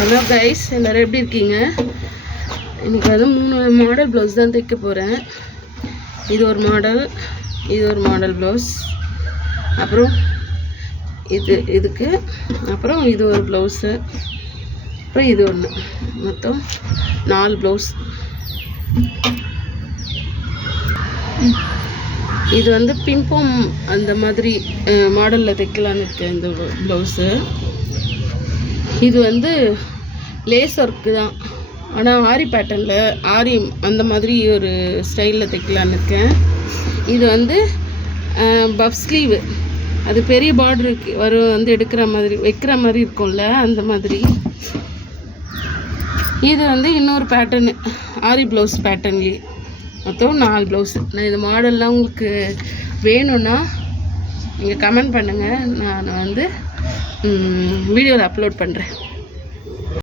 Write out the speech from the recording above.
Hello guys, எல்லோரும் எப்படி இருக்கீங்க? இன்றைக்கி வந்து 3 மாடல் ப்ளவுஸ் தான் தைக்க போகிறேன். இது ஒரு மாடல் ப்ளவுஸ், அப்புறம் இதுக்கு அப்புறம் இது ஒரு ப்ளவுஸு, அப்புறம் இது ஒன்று, மொத்தம் 4 ப்ளவுஸ். இது வந்து பிம்போம் அந்த மாதிரி மாடலில் தைக்கலான்னு இருக்கேன் இந்த ப்ளவுஸு. இது வந்து லேஸ் ஒர்க்கு தான், ஆனால் ஆரி பேட்டர்னில் ஆரி அந்த மாதிரி ஒரு ஸ்டைலில் தைக்கலான்னு இருக்கேன். இது வந்து பஃப் ஸ்லீவு, அது பெரிய பார்டருக்கு வரும், வந்து எடுக்கிற மாதிரி வைக்கிற மாதிரி இருக்கும்ல, அந்த மாதிரி. இது வந்து இன்னொரு பேட்டர்னு, ஆரி ப்ளவுஸ் பேட்டர்ன்லேயே மொத்தம் 4 ப்ளவுஸு. நான் இந்த மாடல்லாம் உங்களுக்கு வேணும்னா நீங்கள் கமெண்ட் பண்ணுங்கள், நான் வந்து வீடியோவில் அப்லோட் பண்ணுறேன்.